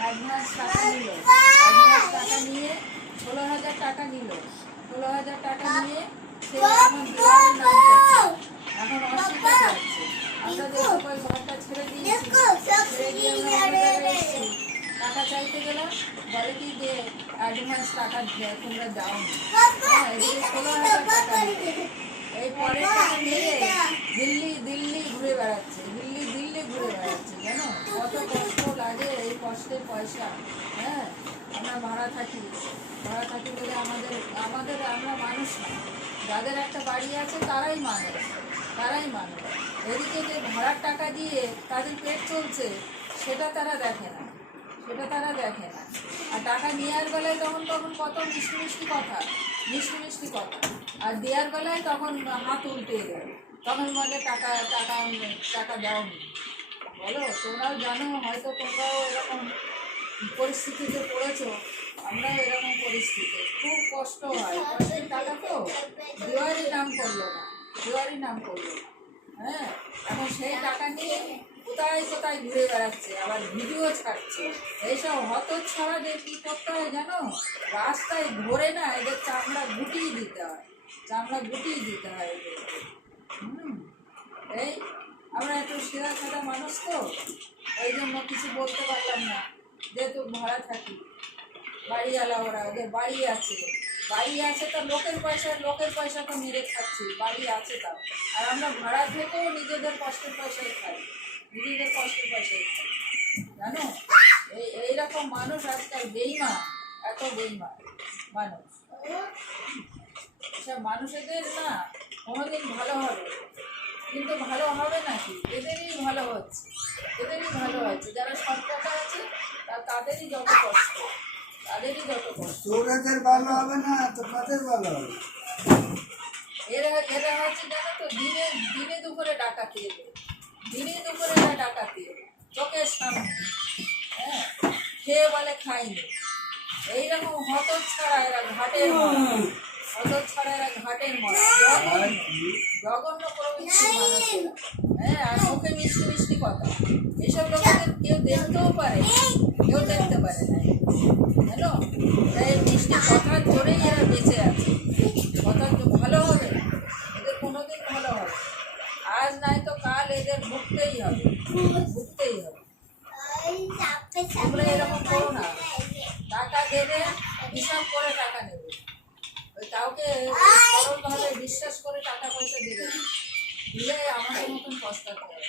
Advance টাকা নিল, advance টাকা নিয়ে 16,000 টাকা নিল। 16,000 টাকা নিয়ে সে এখন দেওয়ারের নাম করছে, এখন অস্বীকার করছে। আমরা যে সকল ঘরটা ছেড়ে দিয়েছি, ছেড়ে দিয়ে আমরা অন্য জায়গায় এসেছি, টাকা চাইতে গেলাম, বলে কি যে অ্যাডভান্স টাকা তোমরা দাওনি। হ্যাঁ, এদিকে 16,000 টাকা নিল। এই পরের টাকা নিয়ে দিল্লি ঘুরে বেড়াচ্ছে, দিল্লি ঘুরে বেড়াচ্ছে। জানো কত কষ্ট লাগে এই কষ্টের পয়সা। হ্যাঁ, আমরা ভাড়া থাকি বলে আমাদের আমরা মানুষ না। যাদের একটা বাড়ি আছে তারাই মানুষ। এদিকে যে ভাড়ার টাকা দিয়ে তাদের পেট চলছে সেটা তারা দেখে না। আর টাকা নেওয়ার বেলায় তখন কত মিষ্টি কথা, আর দেওয়ার বেলায় তখন হাত উল্টে দেয়, তখন বলে টাকা দাওনি। বলো, তোমরাও জানো, হয়তো তোমরাও এরকম পরিস্থিতিতে পড়েছো, আমরাও এরকম পরিস্থিতি, খুব কষ্ট হয়। কষ্টের টাকা তো দেওয়ারই নাম করলো না। হ্যাঁ, এখন সেই টাকা নিয়ে কোথায় ঘুরে বেড়াচ্ছে, আবার ভিডিও ছাড়ছে। এইসব হতচ্ছাড়াদের কি করতে হয় জানো? রাস্তায় ধরে না এদের চামড়া গুটিয়ে দিতে হয় এদেরকে। এই আমরা একটু সাদা মানুষ তো, ওই জন্য কিছু বলতে পারলাম না, যেহেতু ভাড়া থাকি। বাড়িওয়ালা ওরা, ওদের বাড়ি আছে তো লোকের পয়সা তো মেরে খাচ্ছি, বাড়ি আছে তাও। আর আমরা ভাড়া থেকেও নিজেদের কষ্টের পয়সায় খাই। জানো, এইরকম মানুষ আজকাল বেইমান, এত বেইমান মানুষ। এসব মানুষদের না কোনোদিন ভালো হবে, কিন্তু ভালো হবে নাকি, এদেরই ভালো হচ্ছে। যারা সৎপথে আছে তাদেরই যত কষ্ট। তোদের ভালো হবে না তো কাদের ভালো হবে? এরা হচ্ছে জানো তো, দিনে দুপুরে ডাকাতি এদের, চোখের সামনে। হ্যাঁ, খেয়ে বলে খাইনি। এইরকম হতচ্ছাড়া এরা ঘাটের মরা জঘন্য প্রবৃত্তির মানুষেরা। হ্যাঁ, আর মুখে মিষ্টি কথা। এসব লোকেদের কেউ দেখতেও পারে, দেখতে পারে না। জানো, এই মিষ্টি কথার জোরেই এরা বেঁচে আছে। কথা ভালো হবে না, এদের কোনোদিন ভালো হবে। আজ নাই তো কাল এদের ভুগতেই হবে। তোমরা এরকম করো না, টাকা দেবে, হিসাব করে টাকা নেবে। ওই কাউকে সরলভাবে বিশ্বাস করে টাকা পয়সা দেবে, দিলে আমাদের মতন পস্তাতে হবে।